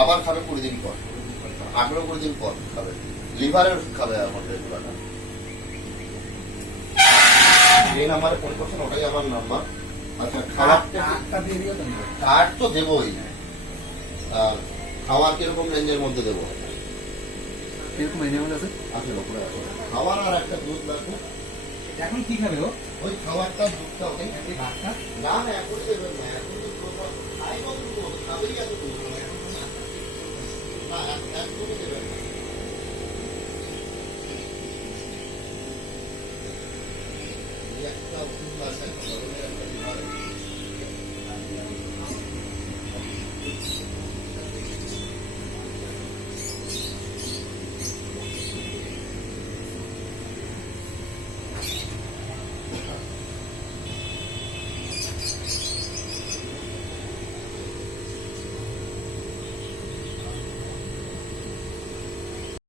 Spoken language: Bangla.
আবার খাবে 20 দিন পর, 18-20 দিন পর খাবে। লিভারের খাবে আমাদের পুরাটা। এই নাম্বারে ফোন করছেন, ওটাই আমার নাম্বার। আচ্ছা, কার্ড তো দেবোই। আর খাওয়ার কিরকম রেঞ্জের মধ্যে দেবো? কিরকম রেঞ্জের মধ্যে আছে? খাওয়ার আর একটা দুধ লাগবে। এখন কি খাবে ও? ওই খাওয়ারটা দুধটা ওটাই। ভাতটা না না, এখনই দেবেন না, এখন খাই কতটুকু খাবেই এতটুকু না, একদমই দেবেন না। একটা ওষুধ আছে, একটা লিভারের।